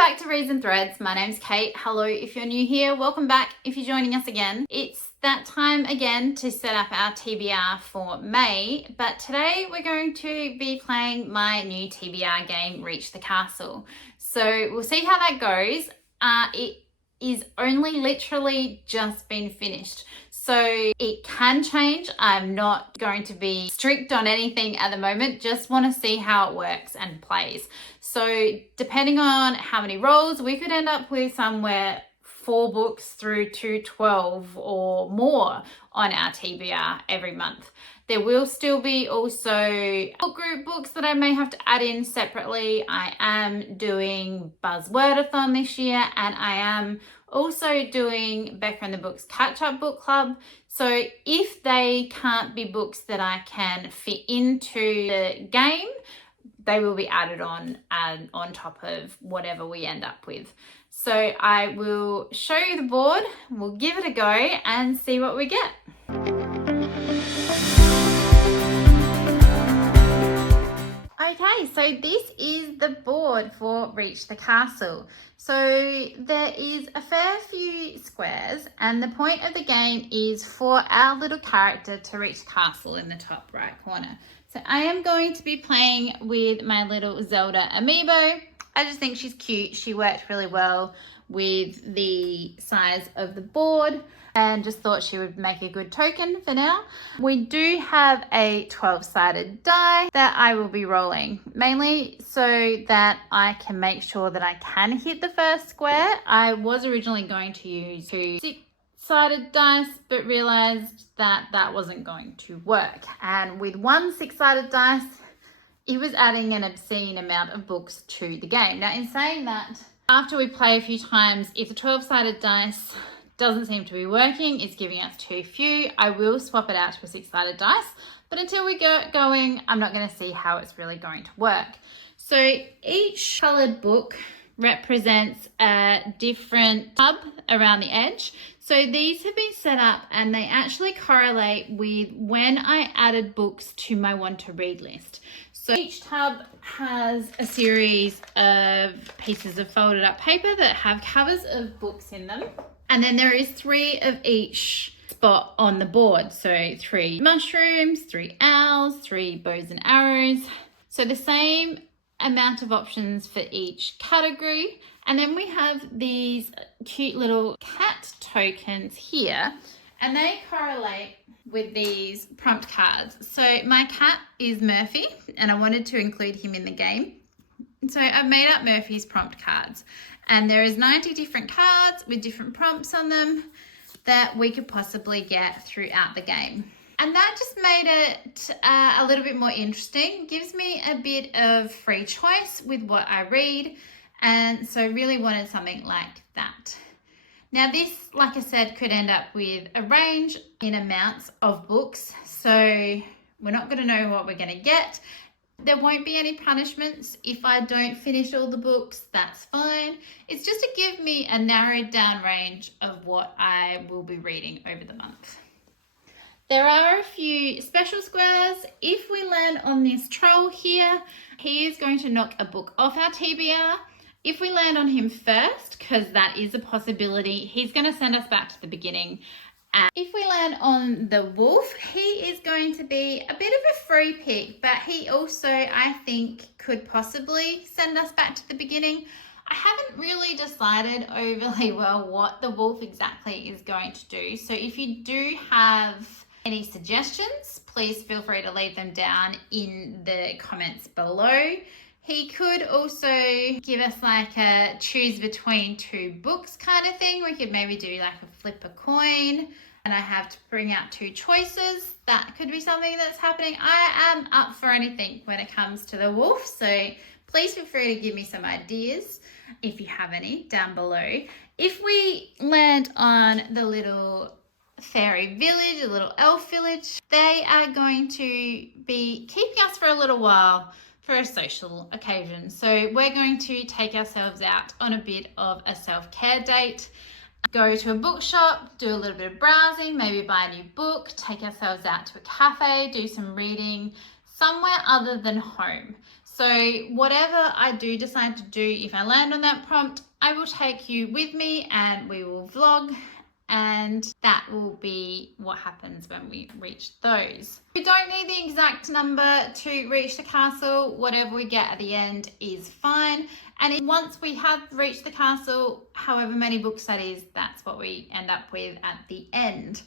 back to Reads and Threads. My name's Kate. Hello if you're new here. Welcome back if you're joining us again. It's that time again to set up our TBR for May, but today we're going to be playing my new TBR game, Reach the Castle. So we'll see how that goes. It is only literally just been finished, so it can change. I'm not going to be strict on anything at the moment, just want to see how it works and plays. So depending on how many rolls, we could end up with somewhere 4 books through to 12 or more on our TBR every month. There will still be also book group books that I may have to add in separately. I am doing Buzzwordathon this year, and I am also doing Becca and the Books catch-up book club. So if they can't be books that I can fit into the game, they will be added on top of whatever we end up with. So I will show you the board, we'll give it a go and see what we get. Okay, so this is the board for Reach the Castle. So there is a fair few squares, and the point of the game is for our little character to reach the castle in the top right corner. So I am going to be playing with my little Zelda amiibo. I just think she's cute. She worked really well with the size of the board and just thought she would make a good token for now. We do have a 12-sided die that I will be rolling, mainly so that I can make sure that I can hit the first square. I was originally going to use 2 6-sided dice, but realized that that wasn't going to work. And with 1 6-sided dice, it was adding an obscene amount of books to the game. Now, in saying that, after we play a few times, if the 12-sided dice doesn't seem to be working, it's giving us too few, I will swap it out to a 6-sided dice. But until we get going, I'm not going to see how it's really going to work. So each coloured book represents a different tub around the edge. So these have been set up and they actually correlate with when I added books to my want to read list. So each tub has a series of pieces of folded up paper that have covers of books in them. And then there is 3 of each spot on the board. So 3 mushrooms, 3 owls, 3 bows and arrows. So the same amount of options for each category. And then we have these cute little cat tokens here, and they correlate with these prompt cards. So my cat is Murphy, and I wanted to include him in the game. So I've made up Murphy's prompt cards, and there is 90 different cards with different prompts on them that we could possibly get throughout the game. And that just made it a little bit more interesting. Gives me a bit of free choice with what I read. And so really wanted something like that. Now this, like I said, could end up with a range in amounts of books. So we're not going to know what we're going to get. There won't be any punishments if I don't finish all the books, that's fine. It's just to give me a narrowed down range of what I will be reading over the month. There are a few special squares. If we land on this troll here, he is going to knock a book off our TBR. If we land on him first, because that is a possibility, he's going to send us back to the beginning. And if we land on the wolf, he is going to be a bit of a free pick, but he also, I think, could possibly send us back to the beginning. I haven't really decided overly well what the wolf exactly is going to do. So if you do have any suggestions, please feel free to leave them down in the comments below. He could also give us like a choose between 2 books kind of thing. We could maybe do like a flip a coin, and I have to bring out 2 choices. That could be something that's happening. I am up for anything when it comes to the wolf, so please feel free to give me some ideas if you have any down below. If we land on the little fairy village, a little elf village, they are going to be keeping us for a little while for a social occasion. So we're going to take ourselves out on a bit of a self-care date, go to a bookshop, do a little bit of browsing, maybe buy a new book, take ourselves out to a cafe, do some reading somewhere other than home. So So whatever I do decide to do, if I land on that prompt, I will take you with me and we will vlog, and that will be what happens when we reach those. We don't need the exact number to reach the castle. Whatever we get at the end is fine. And once we have reached the castle, however many books that is, that's what we end up with at the end.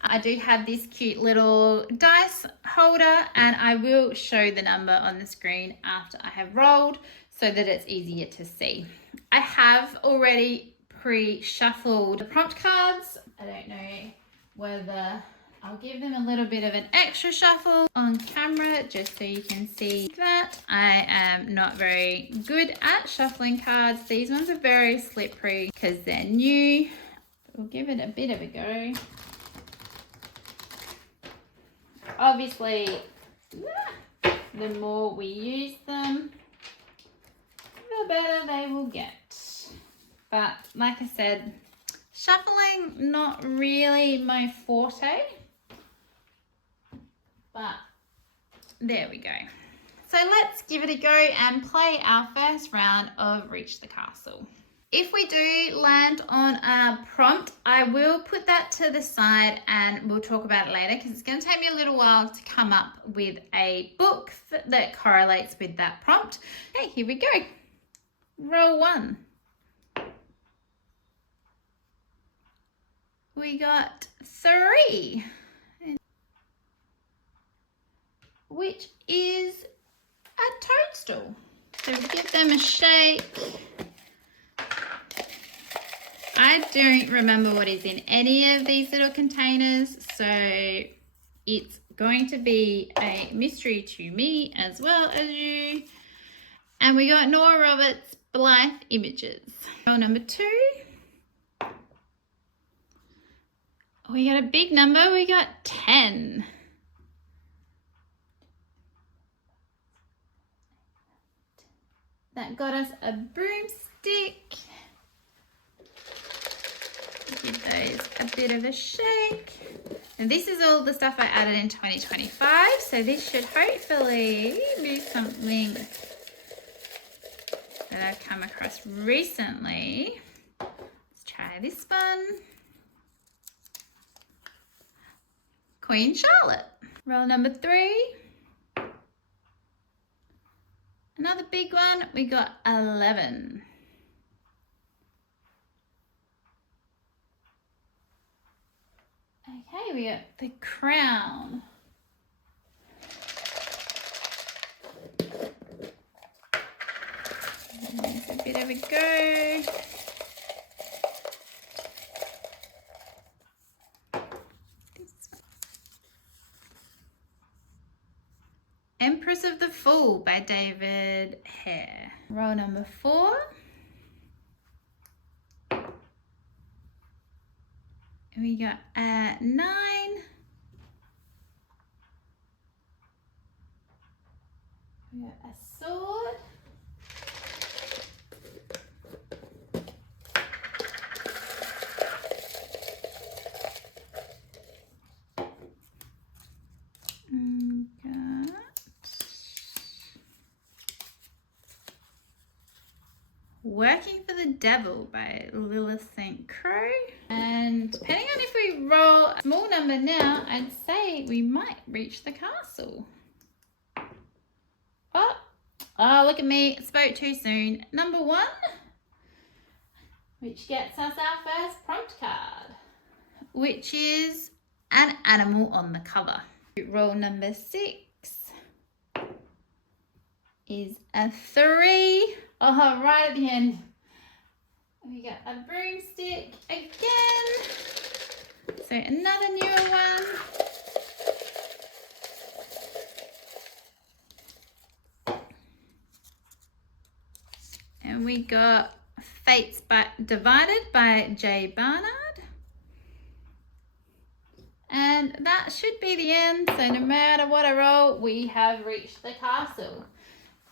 I do have this cute little dice holder, and I will show the number on the screen after I have rolled so that it's easier to see. I have already pre-shuffled the prompt cards. I don't know whether I'll give them a little bit of an extra shuffle on camera just so you can see that. I am not very good at shuffling cards. These ones are very slippery because they're new. We'll give it a bit of a go. Obviously, the more we use them, the better they will get. But like I said, shuffling, not really my forte. But there we go. So let's give it a go and play our first round of Reach the Castle. If we do land on a prompt, I will put that to the side and we'll talk about it later because it's going to take me a little while to come up with a book that correlates with that prompt. Okay, here we go. Roll 1. We got 3, which is a toadstool. So give them a shake. I don't remember what is in any of these little containers, so it's going to be a mystery to me as well as you. And we got Nora Roberts' Blythe Images. Roll number 2. We got a big number, we got 10. That got us a broomstick. Give those a bit of a shake. And this is all the stuff I added in 2025, so this should hopefully be something that I've come across recently. Let's try this one. Queen Charlotte. Roll number 3. Another big one, we got 11. Okay, we got the Crown. There's a bit of a go. Empress of the Fool by David Hare. Roll number 4. We got 9. We got a sword. Working for the Devil by Lilith St. Crow. And depending on if we roll a small number now, I'd say we might reach the castle. Oh, look at me, spoke too soon. Number 1, which gets us our first prompt card, which is an animal on the cover. Roll number 6 is a 3. Oh, right at the end. We got a broomstick again. So another newer one. And we got Fates Divided by Jay Barnard. And that should be the end. So no matter what I roll, we have reached the castle.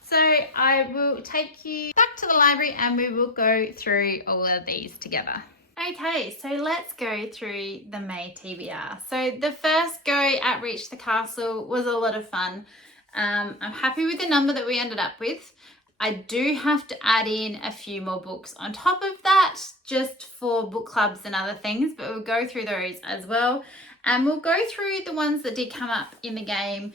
So I will take you back to the library and we will go through all of these together. Okay, so let's go through the May TBR. So the first go at Reach the Castle was a lot of fun. I'm happy with the number that we ended up with. I do have to add in a few more books on top of that, just for book clubs and other things, but we'll go through those as well. And we'll go through the ones that did come up in the game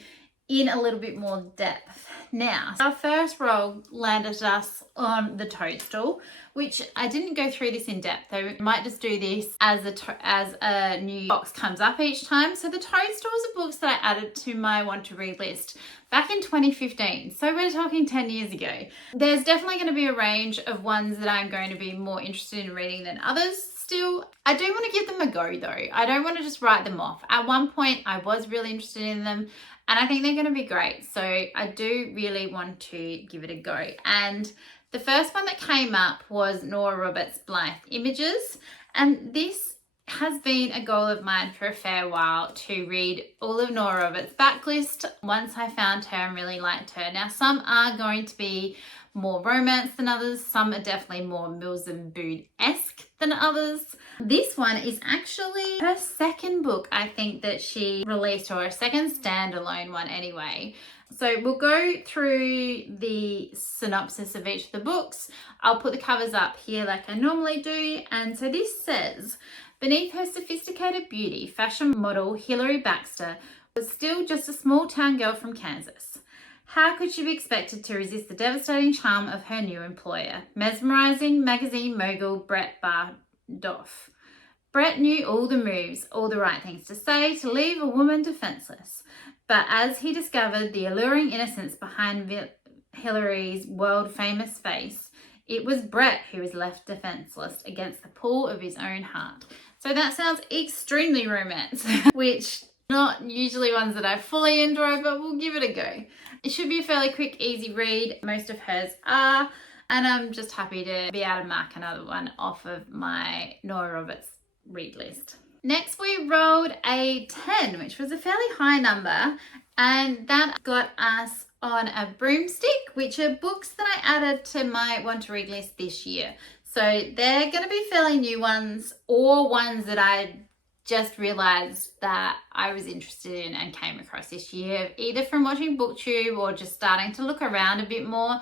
in a little bit more depth. Now, our first roll landed us on the Toadstool, which I didn't go through this in depth. I might just do this as a new box comes up each time. So the Toadstools are books that I added to my want to read list back in 2015. So we're talking 10 years ago. There's definitely going to be a range of ones that I'm going to be more interested in reading than others. Still, I do want to give them a go though. I don't want to just write them off. At one point, I was really interested in them, and I think they're going to be great. So I do really want to give it a go. And the first one that came up was Nora Roberts' Blythe Images. And this has been a goal of mine for a fair while, to read all of Nora Roberts' backlist once I found her and really liked her. Now, some are going to be more romance than others. Some are definitely more Mills and Boon-esque than others. This one is actually her second book, I think, that she released, or her second standalone one anyway. So we'll go through the synopsis of each of the books. I'll put the covers up here like I normally do. And so this says, beneath her sophisticated beauty, fashion model Hilary Baxter was still just a small town girl from Kansas. How could she be expected to resist the devastating charm of her new employer, mesmerizing magazine mogul Brett Bardoff? Brett knew all the moves, all the right things to say to leave a woman defenseless. But as he discovered the alluring innocence behind Hilary's world-famous face, it was Brett who was left defenseless against the pull of his own heart. So that sounds extremely romance, which not usually ones that I fully enjoy, but we'll give it a go. It should be a fairly quick, easy read. Most of hers are, and I'm just happy to be able to mark another one off of my Nora Roberts read list. Next, we rolled a 10, which was a fairly high number, and that got us on a Broomstick, which are books that I added to my want to read list this year. So they're going to be fairly new ones, or ones that I just realized that I was interested in and came across this year, either from watching BookTube or just starting to look around a bit more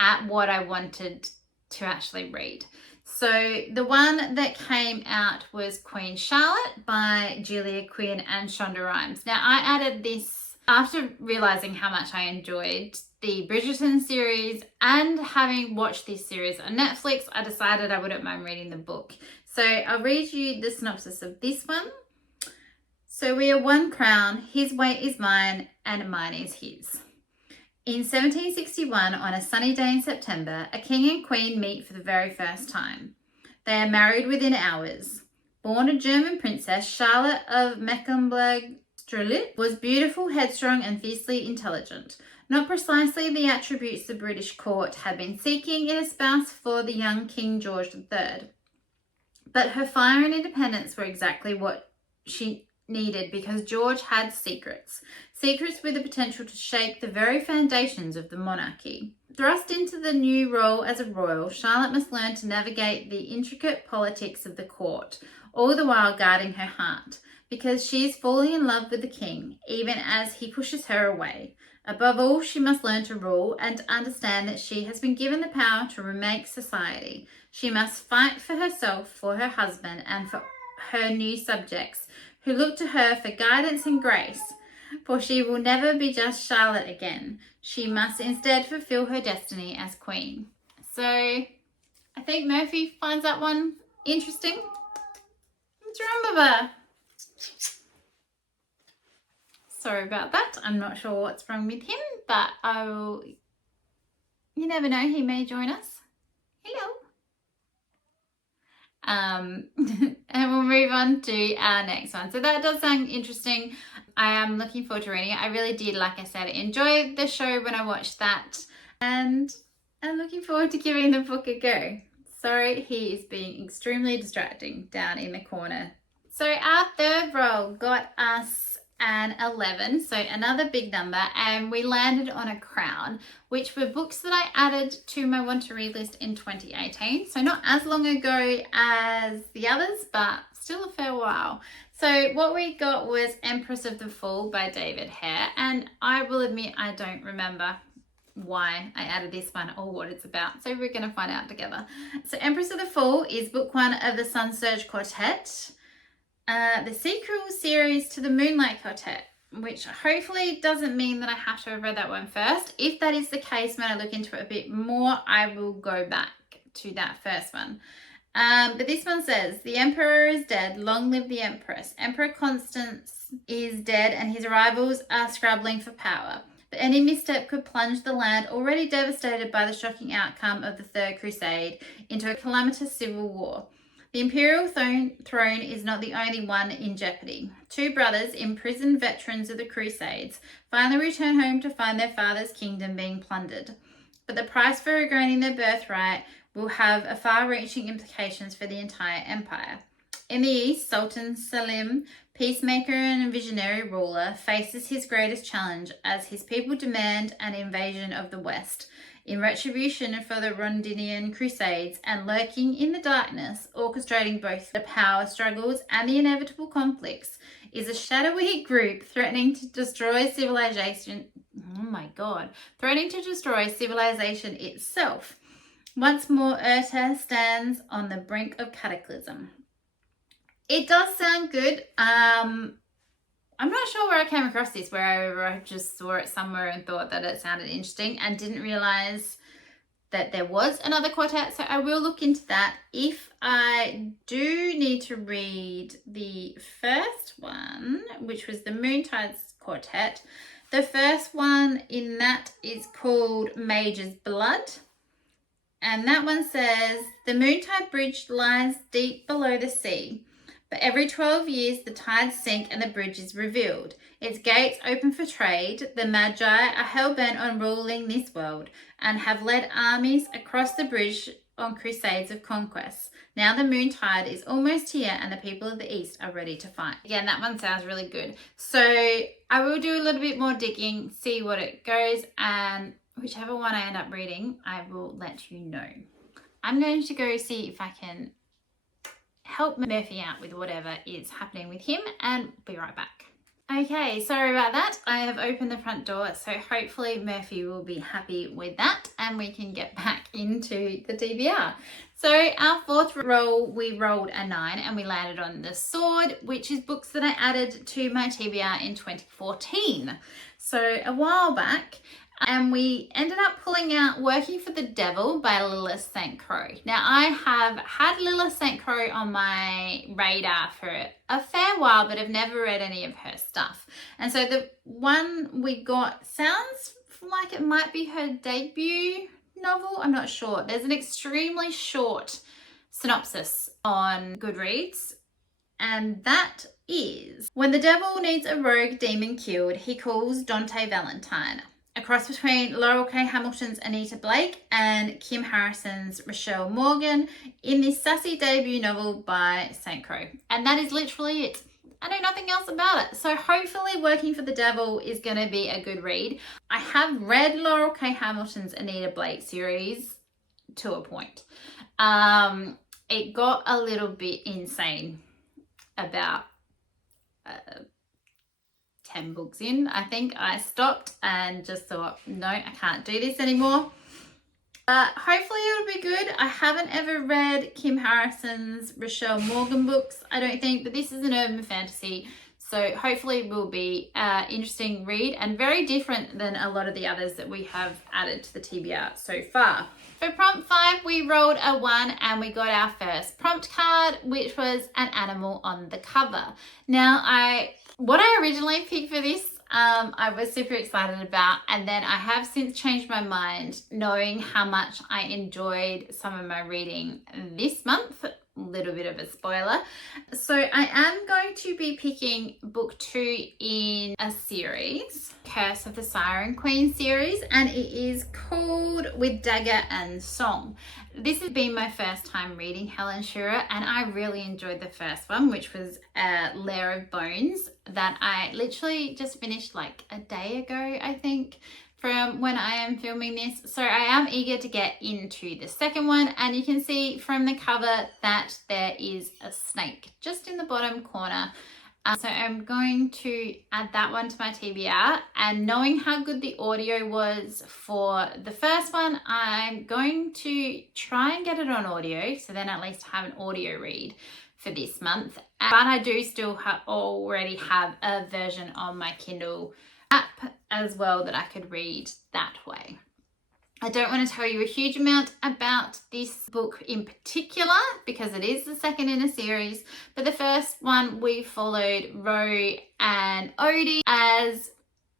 at what I wanted to actually read. So the one that came out was Queen Charlotte by Julia Quinn and Shonda Rhimes. Now, I added this after realizing how much I enjoyed the Bridgerton series, and having watched this series on Netflix, I decided I wouldn't mind reading the book. So I'll read you the synopsis of this one. So we are one crown, his weight is mine, and mine is his. In 1761, on a sunny day in September, a king and queen meet for the very first time. They are married within hours. Born a German princess, Charlotte of Mecklenburg-Strelitz was beautiful, headstrong, and fiercely intelligent. Not precisely the attributes the British court had been seeking in a spouse for the young King George III. But her fire and independence were exactly what she needed, because George had secrets with the potential to shake the very foundations of the monarchy. Thrust into the new role as a royal, Charlotte must learn to navigate the intricate politics of the court, all the while guarding her heart, because she is falling in love with the king, even as he pushes her away. Above all, she must learn to rule and understand that she has been given the power to remake society. She must fight for herself, for her husband, and for her new subjects, who look to her for guidance and grace, for she will never be just Charlotte again. She must instead fulfill her destiny as queen. So I think Murphy finds that one interesting. Let's remember. Sorry about that. I'm not sure what's wrong with him, but you never know, he may join us. Hello. And we'll move on to our next one. So that does sound interesting. I am looking forward to reading it. I really did, like I said, enjoy the show when I watched that, and I'm looking forward to giving the book a go. Sorry, he is being extremely distracting down in the corner. So our third roll got us and 11, so another big number, and we landed on a crown, which were books that I added to my want to read list in 2018, so not as long ago as the others, but still a fair while. So what we got was Empress of the Fall by David Hare, and I will admit I don't remember why I added this one or what it's about, so we're going to find out together. So Empress of the Fall is book one of the Sun Surge Quartet, the sequel series to the Moonlight Quartet, which hopefully doesn't mean that I have to have read that one first. If that is the case, when I look into it a bit more, I will go back to that first one. But this one says, the Emperor is dead, long live the Empress. Emperor Constance is dead and his rivals are scrabbling for power. But any misstep could plunge the land, already devastated by the shocking outcome of the Third Crusade, into a calamitous civil war. The imperial throne is not the only one in jeopardy. Two brothers, imprisoned veterans of the Crusades, finally return home to find their father's kingdom being plundered. But the price for regaining their birthright will have far-reaching implications for the entire empire. In the east, Sultan Selim, peacemaker and visionary ruler, faces his greatest challenge as his people demand an invasion of the west. In retribution for the Rondinian Crusades, and lurking in the darkness, orchestrating both the power struggles and the inevitable conflicts, is a shadowy group threatening to destroy civilization. Oh my God, threatening to destroy civilization itself. Once more, Urta stands on the brink of cataclysm. It does sound good. I'm not sure where I came across this, where I just saw it somewhere and thought that it sounded interesting and didn't realize that there was another quartet. So I will look into that. If I do need to read the first one, which was the Moontides Quartet, the first one in that is called Mage's Blood. And that one says, the Moontide Bridge lies deep below the sea. But every 12 years, the tides sink and the bridge is revealed. Its gates open for trade. The Magi are hell-bent on ruling this world and have led armies across the bridge on crusades of conquest. Now the Moontide is almost here and the people of the East are ready to fight. Again, that one sounds really good. So I will do a little bit more digging, see what it goes, and whichever one I end up reading, I will let you know. I'm going to go see if I can help Murphy out with whatever is happening with him and be right back. Okay, sorry about that. I have opened the front door, so hopefully Murphy will be happy with that and we can get back into the TBR. So our fourth roll, we rolled a 9 and we landed on The Sword, which is books that I added to my TBR in 2014. So a while back. And we ended up pulling out Working for the Devil by Lilith St. Croix. Now, I have had Lilith St. Croix on my radar for a fair while, but I've never read any of her stuff. And so the one we got sounds like it might be her debut novel. I'm not sure. There's an extremely short synopsis on Goodreads, and that is, when the devil needs a rogue demon killed, he calls Dante Valentine. A cross between Laurel K. Hamilton's Anita Blake and Kim Harrison's Rochelle Morgan in this sassy debut novel by St. Croix. And that is literally it. I know nothing else about it. So hopefully Working for the Devil is going to be a good read. I have read Laurel K. Hamilton's Anita Blake series to a point. It got a little bit insane about 10 books in. I think I stopped and just thought, no, I can't do this anymore. Hopefully it'll be good. I haven't ever read Kim Harrison's Rochelle Morgan books, I don't think, but this is an urban fantasy, so hopefully it will be an interesting read and very different than a lot of the others that we have added to the TBR so far. For prompt 5, we rolled a 1 and we got our first prompt card, which was an animal on the cover. Now, what I originally picked for this, I was super excited about, and then I have since changed my mind, knowing how much I enjoyed some of my reading this month little bit of a spoiler. So I am going to be picking book 2 in a series, Curse of the Siren Queen series, and it is called With Dagger and Song. This has been my first time reading Helen Shearer, and I really enjoyed the first one, which was Lair of Bones, that I literally just finished like a day ago, I think, from when I am filming this. So I am eager to get into the second one, and you can see from the cover that there is a snake just in the bottom corner. So I'm going to add that one to my TBR, and knowing how good the audio was for the first one, I'm going to try and get it on audio, so then at least I have an audio read for this month. But I do still already have a version on my Kindle app as well that I could read that way. I don't want to tell you a huge amount about this book in particular because it is the second in a series, but the first one we followed Ro and Odie, as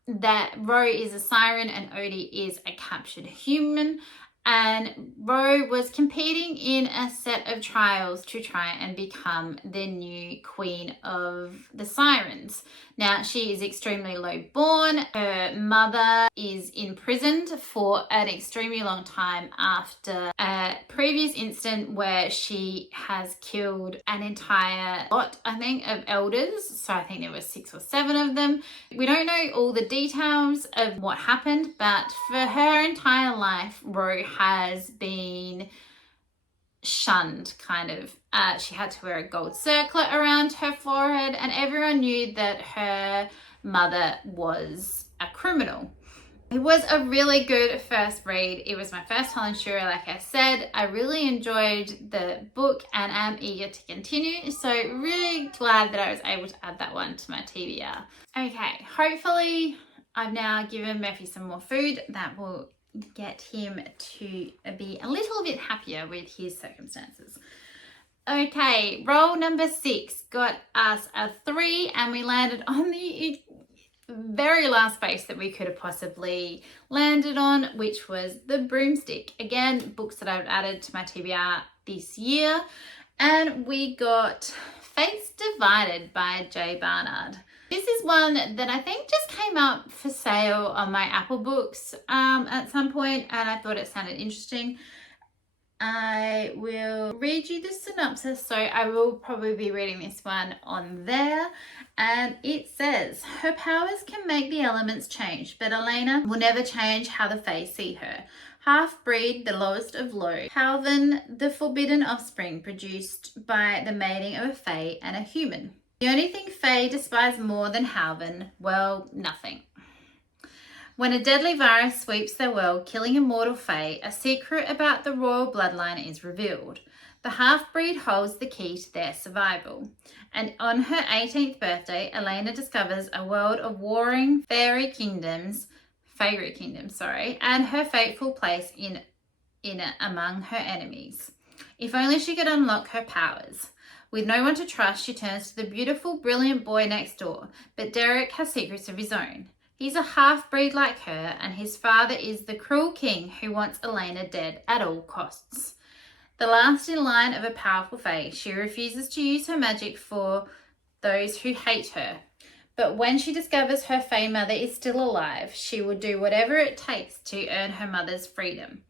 that Ro is a siren and Odie is a captured human, and Ro was competing in a set of trials to try and become the new queen of the sirens. Now, she is extremely low born. Her mother is imprisoned for an extremely long time after a previous incident where she has killed an entire lot, I think, of elders. So I think there were 6 or 7 of them. We don't know all the details of what happened, but for her entire life, Ro has been shunned, kind of. She had to wear a gold circlet around her forehead, and everyone knew that her mother was a criminal. It was a really good first read. It was my first Helen Shearer, like I said. I really enjoyed the book and am eager to continue. So really glad that I was able to add that one to my TBR. Okay, hopefully I've now given Murphy some more food that will get him to be a little bit happier with his circumstances. Okay, roll number 6 got us a 3, and we landed on the very last space that we could have possibly landed on, which was the broomstick. Again, books that I've added to my TBR this year, and we got Fates Divided by J. Barnard. This is one that I think just came up for sale on my Apple Books at some point, and I thought it sounded interesting. I will read you the synopsis, so I will probably be reading this one on there. And it says, her powers can make the elements change, but Elena will never change how the Fae see her. Half-breed, the lowest of low. Halvan, the forbidden offspring produced by the mating of a Fae and a human. The only thing Fae despise more than Halvan, well, nothing. When a deadly virus sweeps their world, killing immortal Fae, a secret about the royal bloodline is revealed. The half-breed holds the key to their survival. And on her 18th birthday, Elena discovers a world of warring fairy kingdoms, and her fateful place in it among her enemies. If only she could unlock her powers. With no one to trust, she turns to the beautiful, brilliant boy next door, but Derek has secrets of his own. He's a half-breed like her, and his father is the cruel king who wants Elena dead at all costs. The last in line of a powerful Fae, she refuses to use her magic for those who hate her. But when she discovers her Fae mother is still alive, she will do whatever it takes to earn her mother's freedom,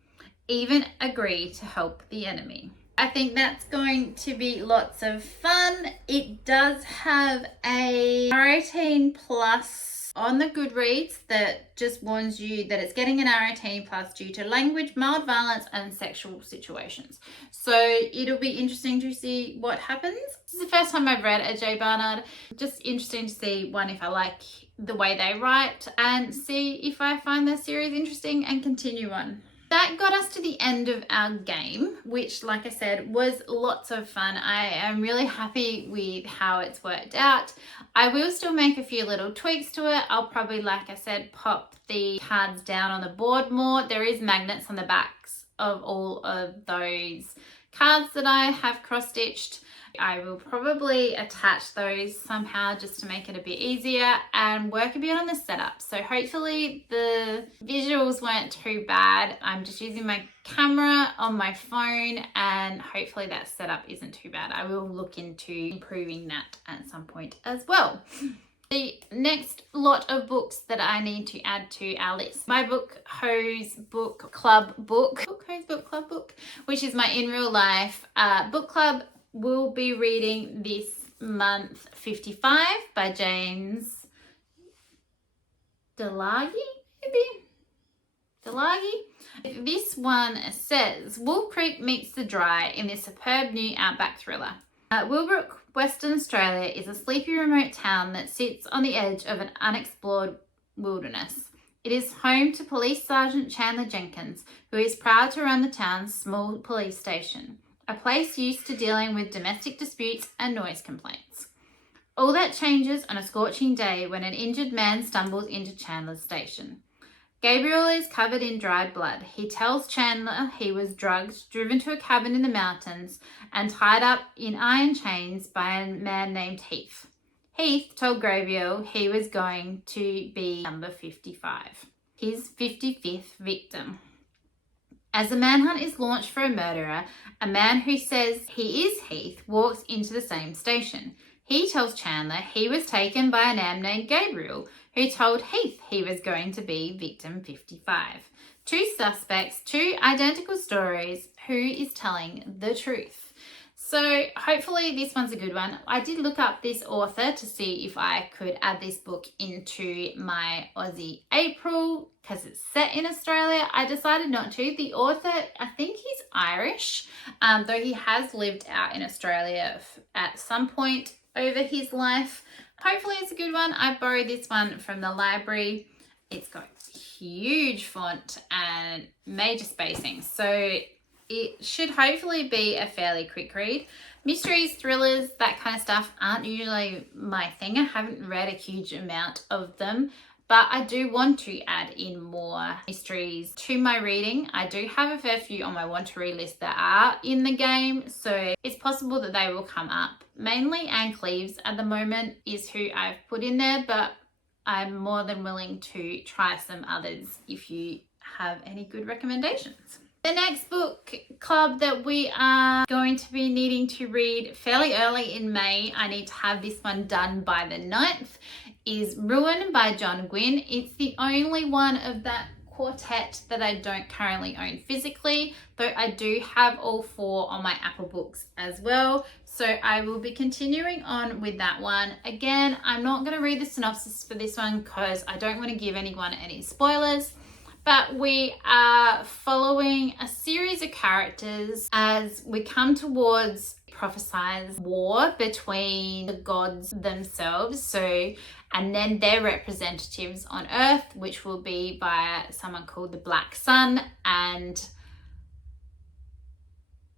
even agree to help the enemy. I think that's going to be lots of fun. It does have a R18 plus on the Goodreads that just warns you that it's getting an R18 plus due to language, mild violence, and sexual situations. So it'll be interesting to see what happens. This is the first time I've read a J. Barnard. Just interesting to see, one, if I like the way they write, and see if I find the series interesting and continue on. That got us to the end of our game, which, like I said, was lots of fun. I am really happy with how it's worked out. I will still make a few little tweaks to it. I'll probably, like I said, pop the cards down on the board more. There is magnets on the backs of all of those cards that I have cross-stitched. I will probably attach those somehow just to make it a bit easier and work a bit on the setup. So hopefully the visuals weren't too bad. I'm just using my camera on my phone and hopefully that setup isn't too bad. I will look into improving that at some point as well. The next lot of books that I need to add to our list. My Book Hose Book Club book. Book Hose Book Club book, which is my in real life book club. Will be reading this month 55 by James Delagi, maybe? Delagi? This one says, Wolf Creek meets the Dry in this superb new outback thriller. Willbrook, Western Australia is a sleepy remote town that sits on the edge of an unexplored wilderness. It is home to Police Sergeant Chandler Jenkins, who is proud to run the town's small police station, a place used to dealing with domestic disputes and noise complaints. All that changes on a scorching day when an injured man stumbles into Chandler's station. Gabriel is covered in dried blood. He tells Chandler he was drugged, driven to a cabin in the mountains, and tied up in iron chains by a man named Heath. Heath told Gabriel he was going to be number 55, his 55th victim. As a manhunt is launched for a murderer, a man who says he is Heath walks into the same station. He tells Chandler he was taken by a man named Gabriel, who told Heath he was going to be victim 55. Two suspects, two identical stories. Who is telling the truth? So hopefully this one's a good one. I did look up this author to see if I could add this book into my Aussie April because it's set in Australia. I decided not to. The author, I think he's Irish, though he has lived out in Australia at some point over his life. Hopefully it's a good one. I borrowed this one from the library. It's got huge font and major spacing, so it should hopefully be a fairly quick read. Mysteries, thrillers, that kind of stuff aren't usually my thing. I haven't read a huge amount of them, but I do want to add in more mysteries to my reading. I do have a fair few on my want to read list that are in the game, so it's possible that they will come up. Mainly Anne Cleves at the moment is who I've put in there, but I'm more than willing to try some others if you have any good recommendations. The next book club that we are going to be needing to read fairly early in May, I need to have this one done by the 9th, is Ruin by Gwynne. It's the only one of that quartet that I don't currently own physically, though I do have all 4 on my Apple Books as well. So I will be continuing on with that one. Again, I'm not going to read the synopsis for this one because I don't want to give anyone any spoilers. But we are following a series of characters as we come towards prophesized war between the gods themselves. And then their representatives on Earth, which will be by someone called the Black Sun and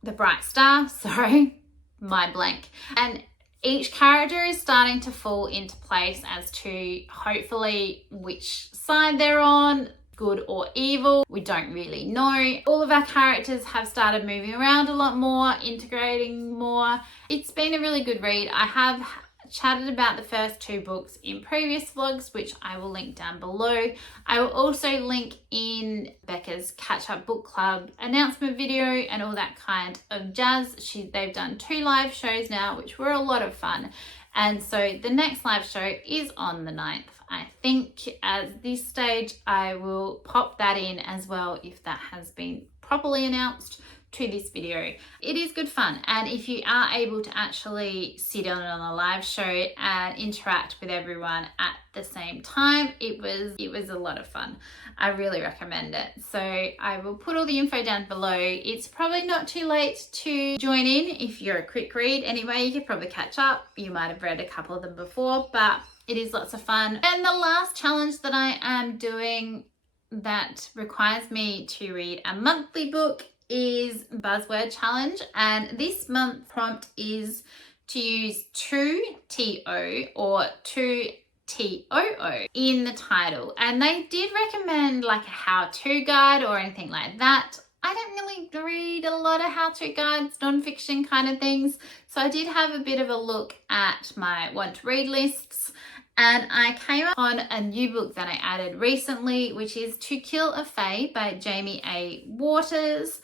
the Bright Star. Sorry, my blank. And each character is starting to fall into place as to hopefully which side they're on, good or evil. We don't really know. All of our characters have started moving around a lot more, integrating more. It's been a really good read. I have chatted about the first 2 books in previous vlogs, which I will link down below. I will also link in Becca's catch up book club announcement video and all that kind of jazz. They've done 2 live shows now, which were a lot of fun. And so the next live show is on the 9th. I think at this stage I will pop that in as well if that has been properly announced to this video. It is good fun, and if you are able to actually sit on a live show and interact with everyone at the same time, it was a lot of fun. I really recommend it. So I will put all the info down below. It's probably not too late to join in if you're a quick read. Anyway, you could probably catch up. You might have read a couple of them before, but it is lots of fun. And the last challenge that I am doing that requires me to read a monthly book is Buzzword Challenge, and this month prompt is to use 2TO or 2TOO in the title, and they did recommend like a how-to guide or anything like that. I don't really read a lot of how-to guides, non-fiction kind of things. So I did have a bit of a look at my want to read lists, and I came on a new book that I added recently, which is To Kill a Fae by Jamie A. Waters.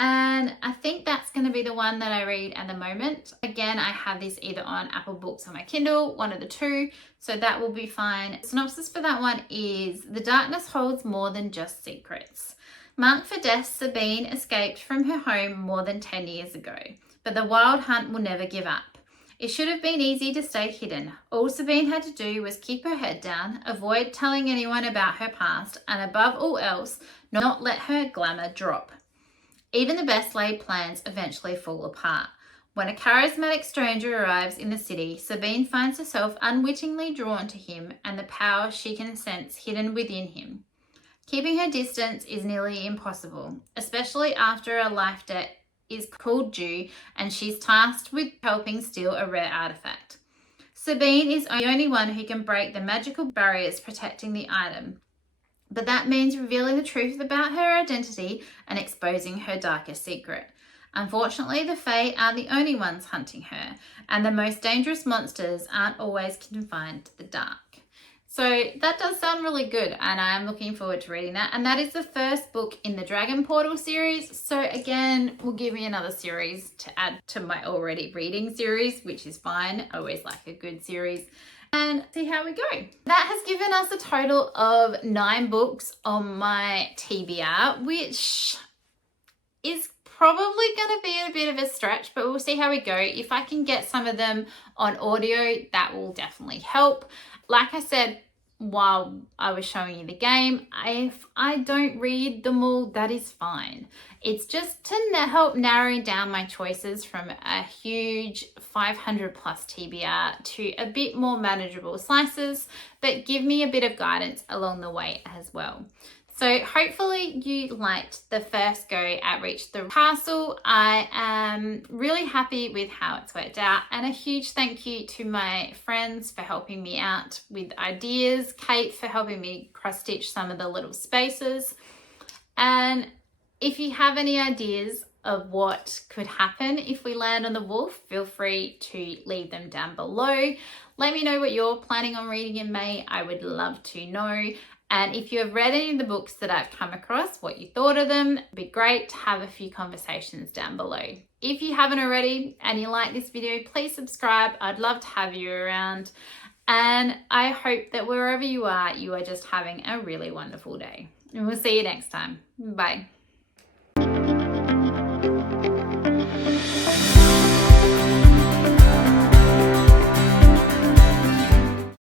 And I think that's going to be the one that I read at the moment. Again, I have this either on Apple Books or my Kindle, one of the two, so that will be fine. Synopsis for that one is: the darkness holds more than just secrets. Marked for death, Sabine escaped from her home more than 10 years ago, but the wild hunt will never give up. It should have been easy to stay hidden. All Sabine had to do was keep her head down, avoid telling anyone about her past, and above all else, not let her glamour drop. Even the best laid plans eventually fall apart. When a charismatic stranger arrives in the city, Sabine finds herself unwittingly drawn to him and the power she can sense hidden within him. Keeping her distance is nearly impossible, especially after a life debt is called due and she's tasked with helping steal a rare artifact. Sabine is the only one who can break the magical barriers protecting the item, but that means revealing the truth about her identity and exposing her darkest secret. Unfortunately, the Fae aren't the only ones hunting her, and the most dangerous monsters aren't always confined to the dark. So that does sound really good, and I'm looking forward to reading that. And that is the first book in the Dragon Portal series. So again, will give me another series to add to my already reading series, which is fine. I always like a good series. And see how we go. That has given us a total of 9 books on my TBR, which is probably going to be a bit of a stretch, but we'll see how we go. If I can get some of them on audio, that will definitely help. Like I said, while I was showing you the game, if I don't read them all, that is fine. It's just to help narrow down my choices from a huge 500 plus TBR to a bit more manageable slices that give me a bit of guidance along the way as well. So hopefully you liked the first go at Reach the Castle. I am really happy with how it's worked out, and a huge thank you to my friends for helping me out with ideas, Kate for helping me cross-stitch some of the little spaces. And if you have any ideas of what could happen if we land on the wolf, feel free to leave them down below. Let me know what you're planning on reading in May. I would love to know. And if you have read any of the books that I've come across, what you thought of them, it'd be great to have a few conversations down below. If you haven't already and you like this video, please subscribe. I'd love to have you around. And I hope that wherever you are just having a really wonderful day. And we'll see you next time. Bye.